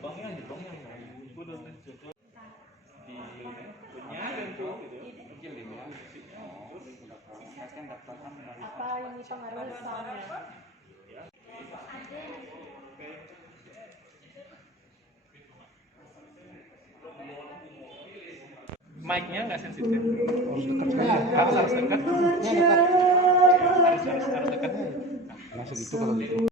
Jepangnya itu udah di punya dan tuh gitu kecil ini ya. Kan daftarkan dari Apa ini pengaruh soalnya? Mic-nya nggak sensitif. Harus dekat sekali. Harus dekat. Langsung itu kalau gitu.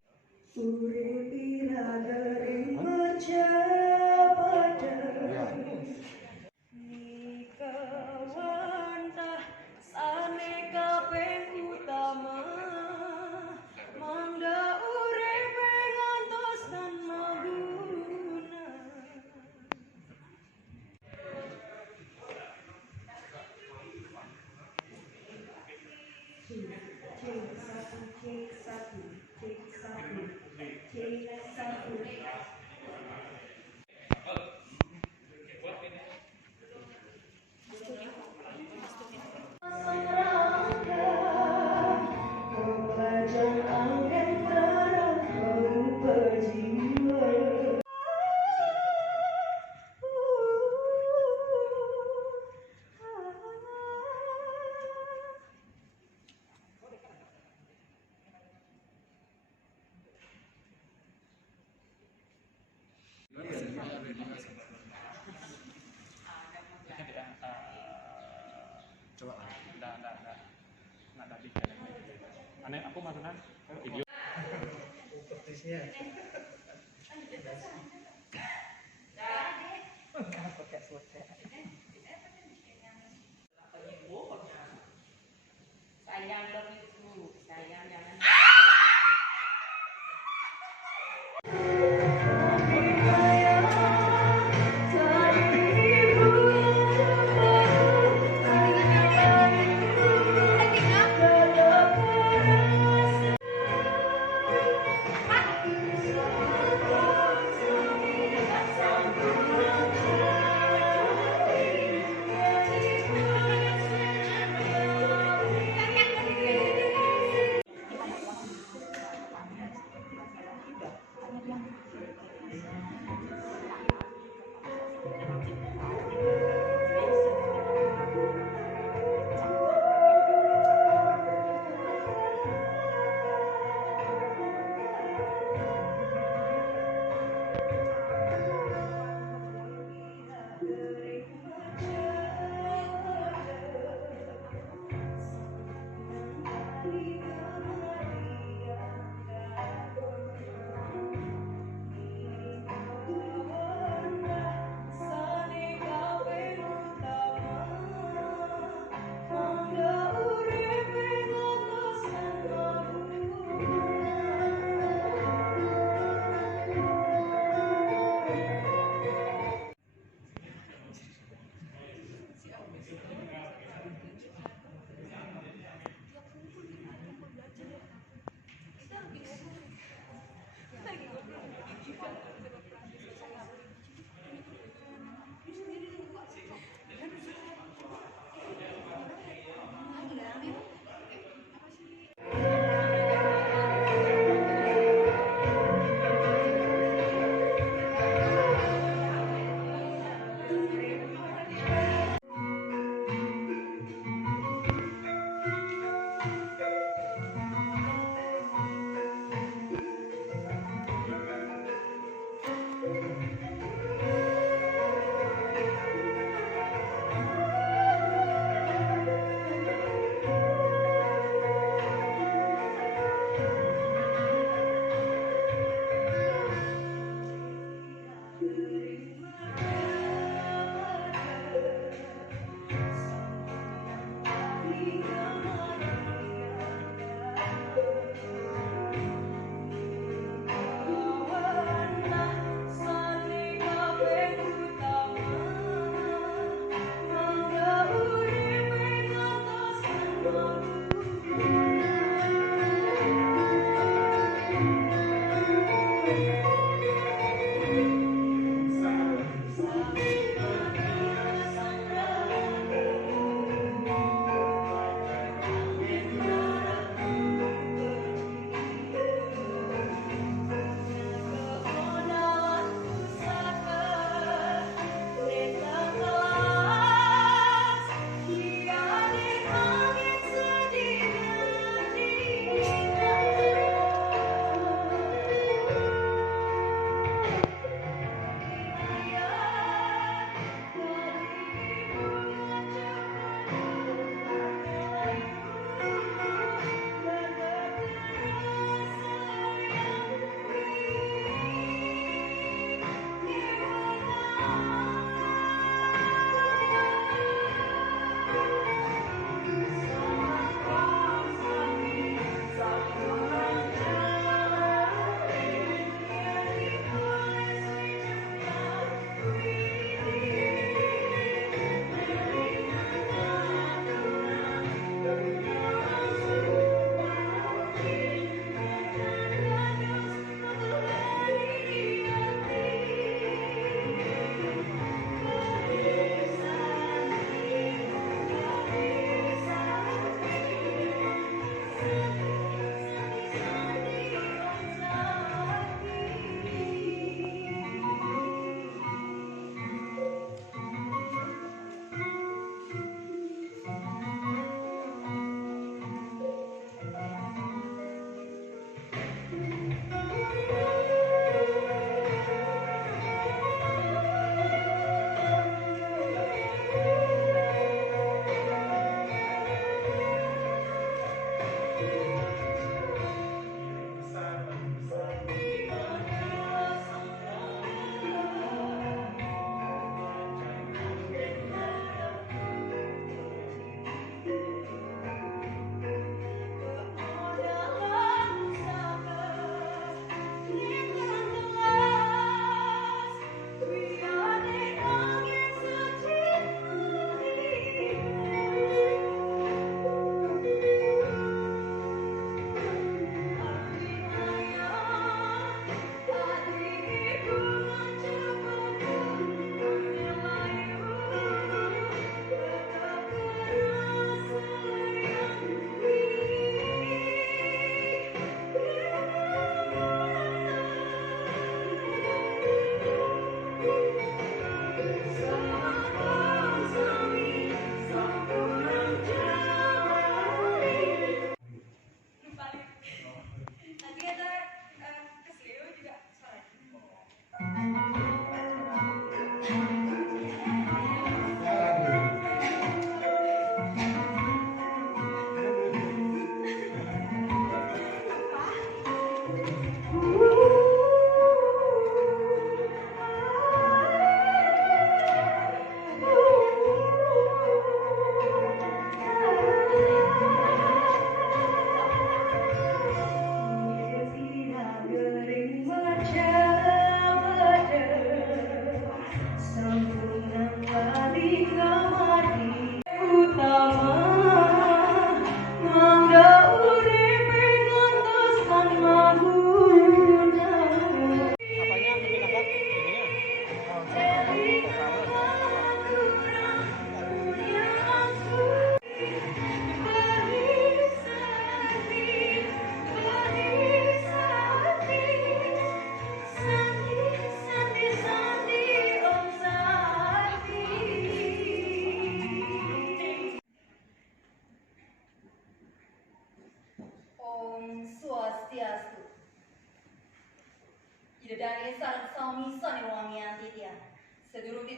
Coba nggak ada bicara. Aneh aku masukan video. Sayang begitu, sayang jangan.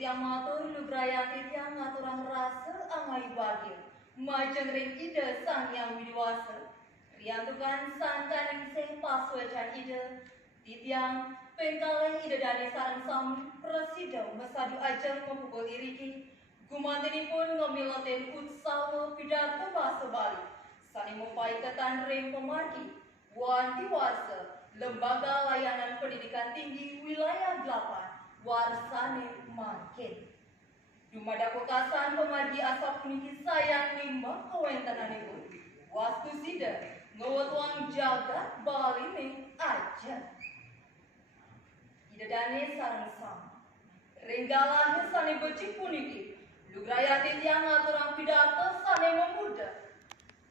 titiang matur lugraya titiang ngaturang rasa angai bagil. Majeng ring ide sang yang widiwasa. Riantukan sangkaning sing paswecan ide. Titiang pengkalih ide dani sarang sami presida mesadu ajeng memukul iriki. Gumantinipun ngemilotin utsawa pidato bahasa Bali. Sani mupaiketan ring pemargi. Wanti warsa Lembaga Layanan Pendidikan Tinggi Wilayah 8 Warsane Makin. Dumada kokasan pemargi asap puniki sayang lima kawentananipun. Wasku sida ngewetwang jagat Bali ning aja. Idedane sareng sama. Ringgalah sane becik puniki. Lugraya titiang ngaturang pidato sane memuda.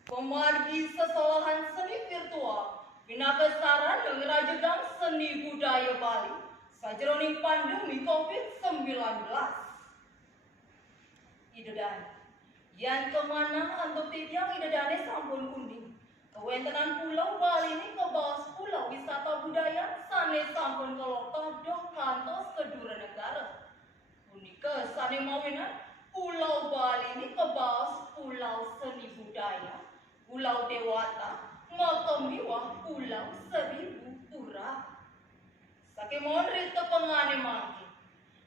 Pemargi sesolahan seni virtual. Pinakesaran dan rajadang seni budaya Bali. Sajroning pandemi COVID-19. Idedane. Yan kemana antuk titiang idedane sampun kuning. Kewentenan pulau Bali ini kebawas pulau wisata budaya sane sampun keloktoh doh kantos kedua negara. Punika sane mawinan pulau Bali ini kebawas pulau seni budaya, pulau Dewata, Makamiwah pulau Seribu Pura. Sakemon rita pengane mangki.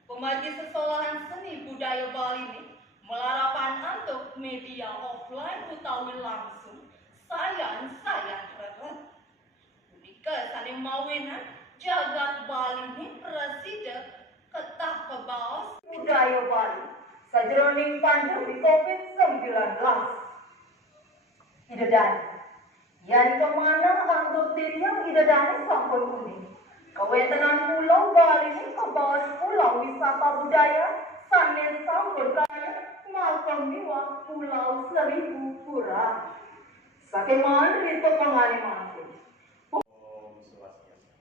Pemargi sesolahan seni budaya Bali ini melarapan antuk media offline utawi langsung sayan reret. Punika sane mawinan jagat Bali ini presida ketah kebawas budaya Bali sajroning pandemi COVID-19. Idedane. Yan kemana antuk titiang idedane sampun kuning. Kewentenan pulau Bali ini kebawas pulau wisata budaya sane sampun kaya Makamiwah pulau Seribu Pura. Sakeman rito pengani mangkin. Om Swastiastu.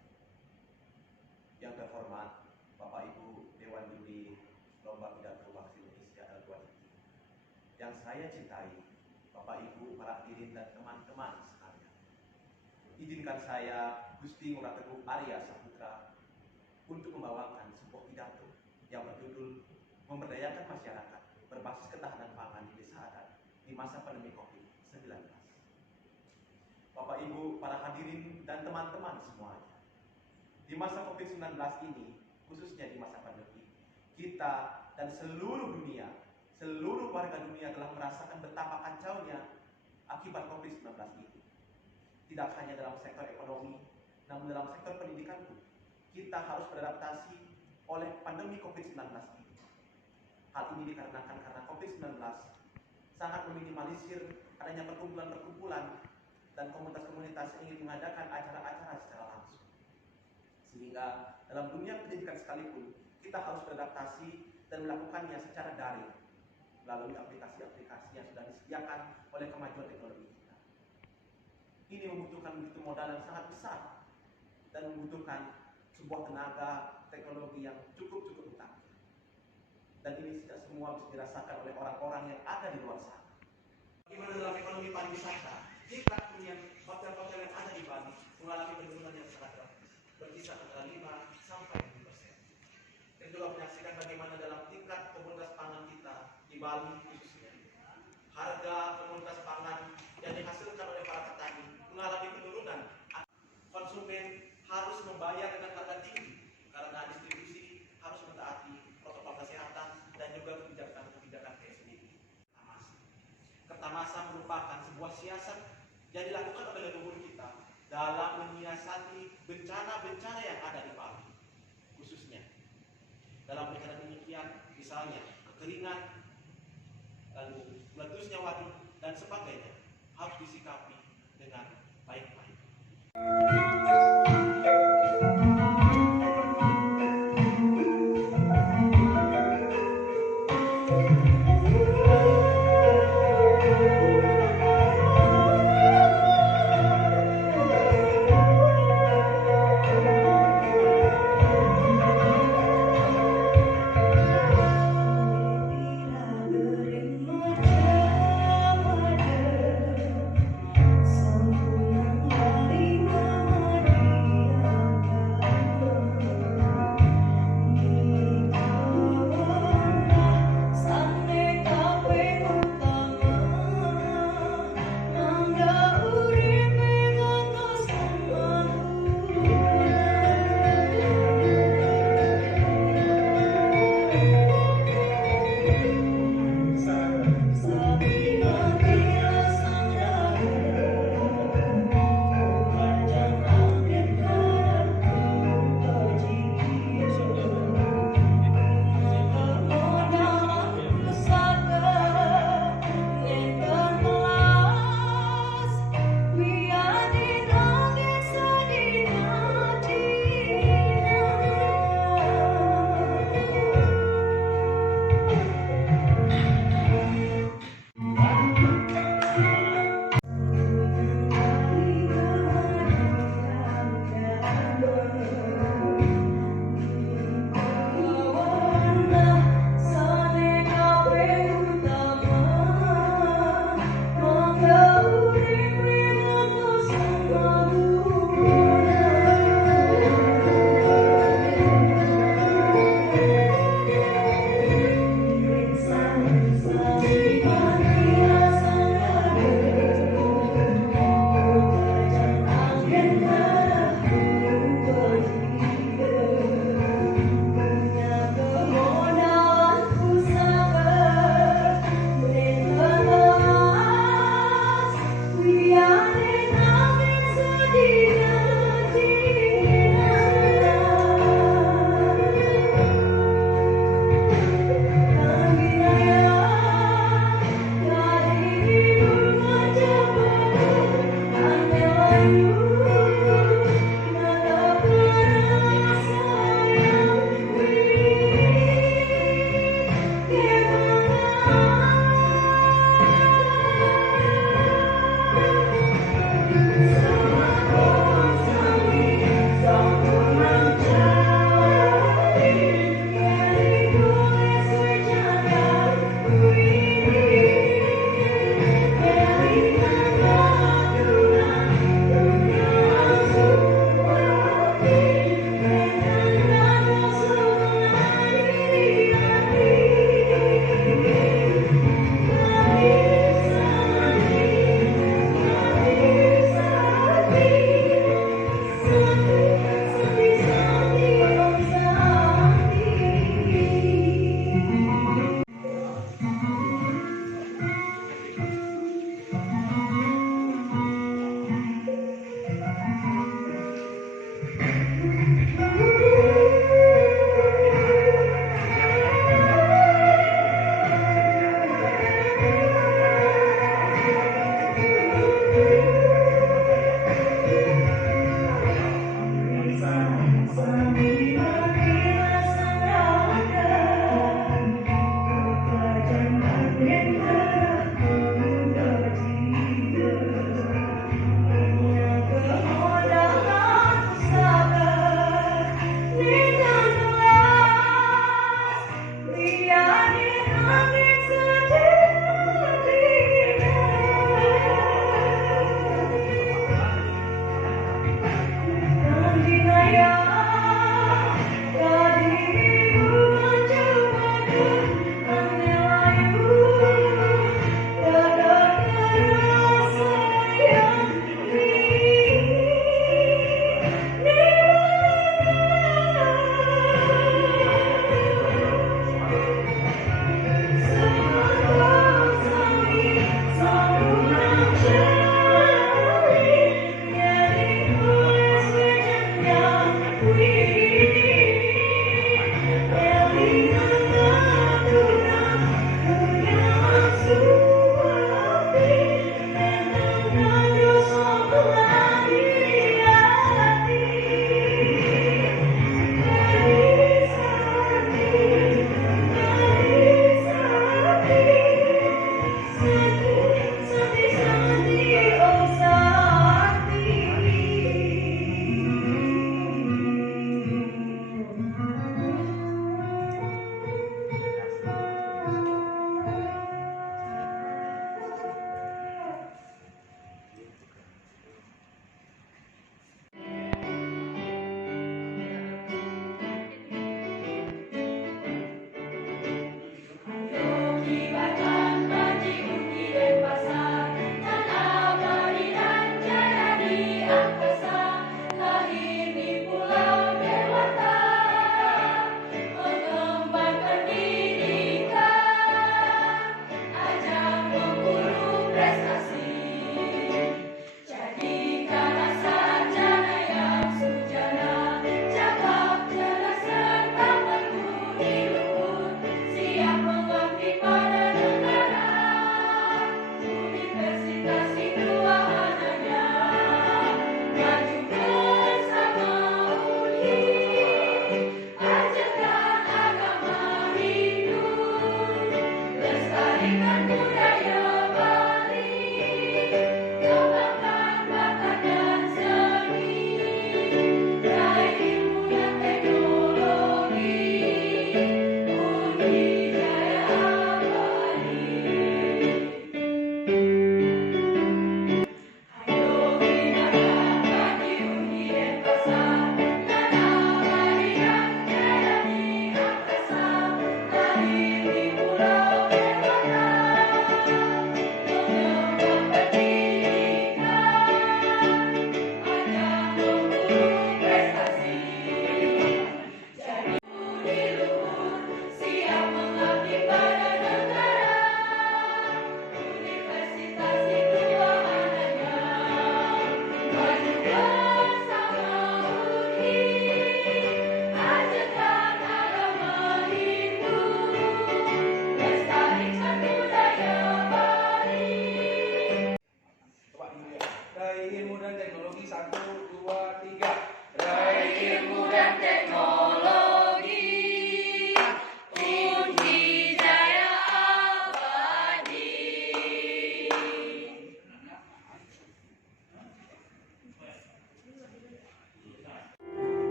Yang terhormat Bapak Ibu Dewan Juri Lomba Pidato Bahasa Indonesia L2 yang saya cintai, Bapak Ibu para hadirin dan teman-teman sekalian. Izinkan saya Gusti Ngurah Teguh Arya Saputra untuk membawakan sebuah pidato yang berjudul Memberdayakan Masyarakat Berbasis Ketahanan Pangan di Desa Adat di masa pandemi COVID-19. Bapak Ibu para hadirin dan teman-teman semuanya. Di masa COVID-19 ini, khususnya di masa pandemi, kita dan seluruh dunia, seluruh warga dunia telah merasakan betapa kacaunya akibat COVID-19 ini. Tidak hanya dalam sektor ekonomi, namun dalam sektor pendidikan pun, kita harus beradaptasi oleh pandemi COVID-19 ini. Hal ini dikarenakan karena COVID-19 sangat meminimalisir adanya perkumpulan-perkumpulan dan komunitas-komunitas yang ingin mengadakan acara-acara secara langsung. Sehingga dalam dunia pendidikan sekalipun, kita harus beradaptasi dan melakukannya secara daring melalui aplikasi-aplikasi yang sudah disediakan oleh kemajuan teknologi kita. Ini membutuhkan begitu modal yang sangat besar dan membutuhkan sebuah tenaga teknologi yang cukup besar. Dan ini tidak semua bisa dirasakan oleh orang-orang yang ada di luar sana. Bagaimana dalam ekonomi pariwisata? Tingkat hunian hotel-hotel yang ada di Bali mengalami penurunan yang sangat drastis, berkisar antara 5 sampai 10%. Dan juga menyaksikan bagaimana dalam tingkat komoditas pangan kita di Bali khususnya, harga komoditas pangan yang dihasilkan oleh para petani mengalami penurunan. Konsumen harus membayar dengan harga tinggi karena distribusi harus mentaati protokol kesehatan dan juga kebijakan-kebijakan PSBB. Kertamasa merupakan sebuah siasat yang dilakukan oleh leluhur kita dalam menyiasati bencana-bencana yang ada di Bali, khususnya dalam bencana demikian, misalnya kekeringan, lalu meletus